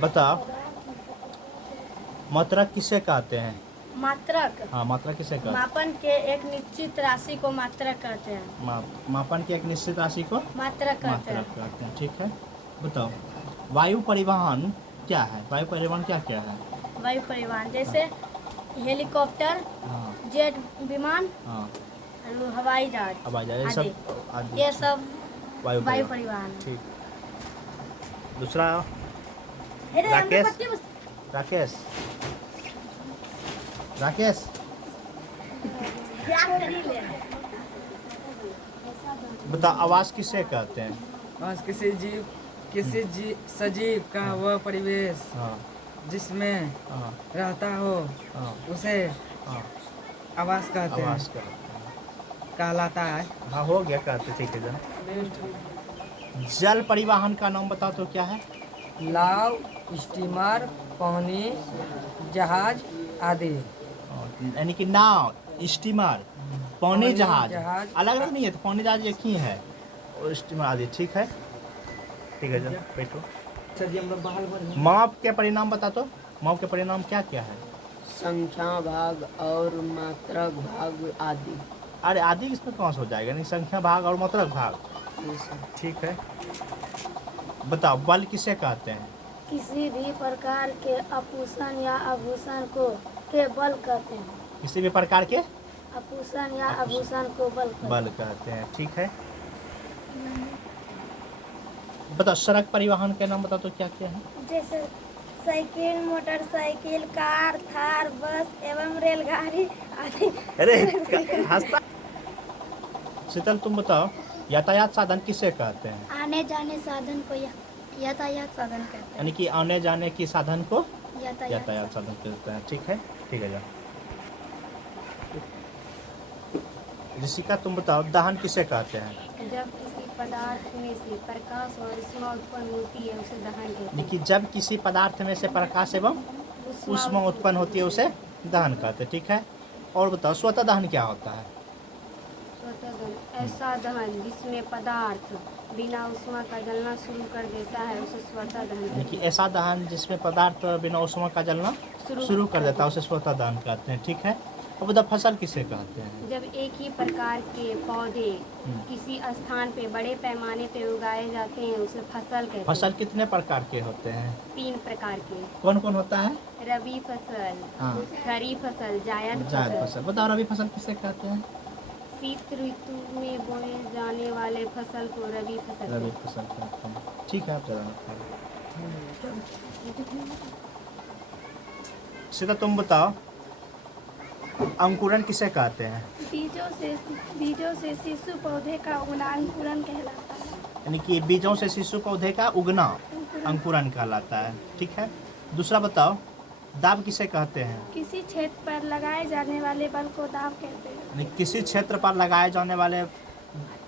बताओ मात्रक किसे कहते हैं? मात्रक हाँ, मात्रक किसे कहते हैं? मापन के एक निश्चित राशि को मात्रक कहते हैं। मापन की एक निश्चित राशि को मात्रक कहते मात्रक हैं। कहते हैं। ठीक है, बताओ वायु परिवहन क्या है? वायु परिवहन क्या क्या है? वायु परिवहन जैसे हेलीकॉप्टर, हाँ जेट विमान, हाँ, और हवाई जहाज हवाई जहाज, ये आदि। सब आदि। ये सब वायु वायु परिवहन। परिवहन। ठीक। दूसरा राकेश राकेश राकेश बताओ आवाज किसे कहते हैं? बस किसी सजीव का वह परिवेश हाँ जिसमें हाँ रहता हो हाँ उसे हाँ, आवास कहते आवाज हैं, कहते कहलाता है। हैं। हाँ, हो गया कहते। ठीक है जरा जल परिवहन का नाम बताओ तो क्या है? नाव, स्टीमर, पानी जहाज आदि। यानी कि नाव, स्टीमर, पानी जहाज जहाज। अलग अलग नहीं है, तो पानी जहाज एक ही है और स्टीमर आदि। ठीक है, ठीक है जरा बैठो। सर जी हम लोग बाहर बन माप के परिणाम बता तो, माप के परिणाम क्या क्या है? संख्या भाग और मात्रक भाग आदि। अरे आदि इसमें कौन सा हो जाएगा? नहीं, संख्या भाग और मात्रक भाग। ठीक है, बताओ बल किसे कहते हैं? किसी भी प्रकार के आभूषण या आभूषण को के बल कहते हैं। किसी भी प्रकार के आभूषण या आभूषण को बल कहते हैं। ठीक है, बताओ सड़क परिवहन के नाम बताओ तो क्या क्या है? जैसे साइकिल, मोटरसाइकिल, कार, थार, बस एवं रेलगाड़ी आदि। अरे हंसता। शीतल तुम बताओ यातायात साधन किसे कहते हैं? आने जाने साधन को यातायात साधन कहते हैं। यानी कि आने जाने की साधन को यातायात यातायात साधन कहते हैं। ठीक है, ठीक है जा। ऋषिका तुम बताओ दहन किसे कहते हैं? जब किसी पदार्थ में से प्रकाश और ऊष्मा उत्पन्न होती है उसे दहन कहते यानी हैं। कि जब किसी पदार्थ में से प्रकाश एवं ऊष्मा उत्पन्न होती है उसे दहन कहते हैं। ठीक है, और बताओ स्वतः दहन क्या होता है? स्वतः दहन ऐसा दहन जिसमें पदार्थ बिना ऊष्मा का जलना शुरू कर देता है उसे स्वतः दहन यानी कि कहते ऐसा दहन जिसमें पदार्थ बिना ऊष्मा का जलना शुरू कर देता है उसे स्वतः दहन कहते हैं। ठीक है, और बताओ फसल किसे कहते हैं? हैं। जब एक ही प्रकार के पौधे हम्म। किसी स्थान पे बड़े पैमाने पे उगाए जाते हैं उसे फसल कहते हैं। फसल कितने प्रकार के होते हैं? 3 प्रकार के। कौन कौन होता है? रबी फसल, हाँ, खरीफ फसल, जायद जायद फसल। फसल। बताओ रबी फसल किसे कहते हैं? शीत ऋतु में बोए जाने वाले फसल को रबी फसल रबी कहते फसल कहते हैं। ठीक है, आप जरा सीधा तुम बताओ अंकुरण किसे कहते हैं? हैं। बीजों से शिशु पौधे का अंकुरण कहलाता है। यानी कि बीजों से शिशु पौधे का उगना अंकुरण कहलाता है। ठीक है, दूसरा बताओ दाब किसे कहते हैं? किसी क्षेत्र पर लगाए जाने वाले बल को दाब कहते हैं। यानी किसी क्षेत्र पर लगाए जाने वाले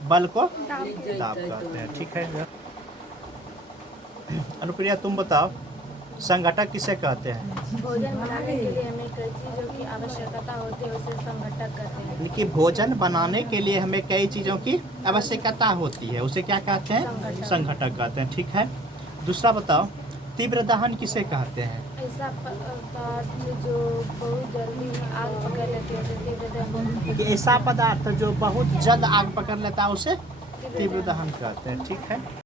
बल को दाब। दाब कहते हैं। ठीक है, अनुप्रिया तुम बताओ संघटक किसे कहते हैं? भोजन बनाने के लिए हमें कई चीजों की आवश्यकता होती है उसे संघटक कहते हैं। यानी कि भोजन बनाने के लिए हमें कई चीज़ों की आवश्यकता होती है उसे क्या कहते हैं? संघटक। संघटक कहते हैं। ठीक है, दूसरा बताओ तीव्र दहन किसे कहते हैं? ऐसा पदार्थ जो बहुत जल्दी आग पकड़ लेते हैं उसे तीव्र दहन। कि ऐसा पदार्थ जो बहुत जल्द आग पकड़ लेता है उसे तीव्र दहन कहते हैं। ठीक है।